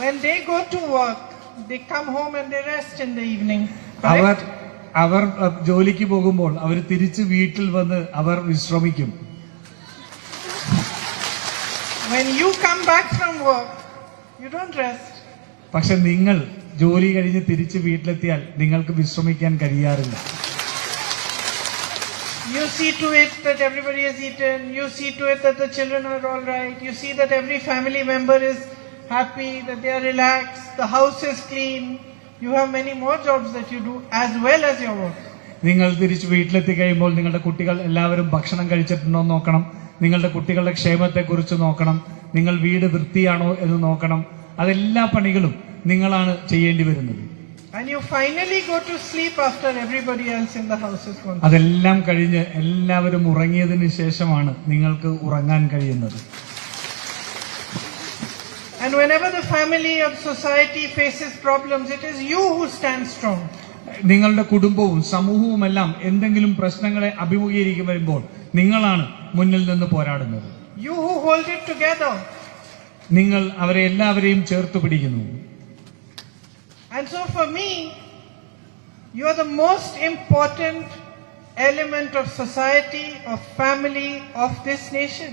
When they go to work, they come home and they rest in the evening. അവർ ജോലിക്ക് പോകുമ്പോൾ അവർ തിരിച്ച് വീട്ടിൽ വന്ന് അവർ വിശ്രമിക്കും. When you come back from work, you don't rest. പക്ഷെ നിങ്ങൾ ജോലി കഴിഞ്ഞ് തിരിച്ച് വീട്ടിലെത്തിയാൽ നിങ്ങൾക്ക് വിശ്രമിക്കാൻ കഴിയാറില്ല. You see to it that everybody has eaten. You see to it that the children are all right. You see that every family member is happy, that they are relaxed. The house is clean. You have many more jobs that you do as well as your work. നിങ്ങൾ തിരിച്ച് വീട്ടിലെത്തി കഴിയുമ്പോൾ നിങ്ങളുടെ കുട്ടികൾ എല്ലാവരും ഭക്ഷണം കഴിച്ചിട്ടുണ്ടോ എന്ന് നോക്കണം. നിങ്ങളുടെ കുട്ടികളുടെ ക്ഷേമത്തെക്കുറിച്ച് നോക്കണം. നിങ്ങൾ വീട് വൃത്തിയാണോ എന്ന് നോക്കണം. അതെല്ലാ പണികളും നിങ്ങളാണ് ചെയ്യേണ്ടി വരുന്നത്. And you finally go to sleep after everybody else in the house is gone. അതെല്ലാം കഴിഞ്ഞ് എല്ലാവരും ഉറങ്ങിയതിന് ശേഷമാണ് നിങ്ങൾക്ക് ഉറങ്ങാൻ കഴിയുന്നത്. And whenever the family or society faces problems, it is you who stand strong. നിങ്ങളുടെ കുടുംബവും സമൂഹവുമെല്ലാം എന്തെങ്കിലും പ്രശ്നങ്ങളെ അഭിമുഖീകരിക്കും വരുമ്പോൾ നിങ്ങളാണ് മുന്നിൽ നിന്ന് പോരാടുന്നത്. You who hold it together. നിങ്ങൾ അവരെ എല്ലാവരെയും ചേർത്ത് പിടിക്കുന്നു. And so for me, you are the most important element of society, of family, of this nation.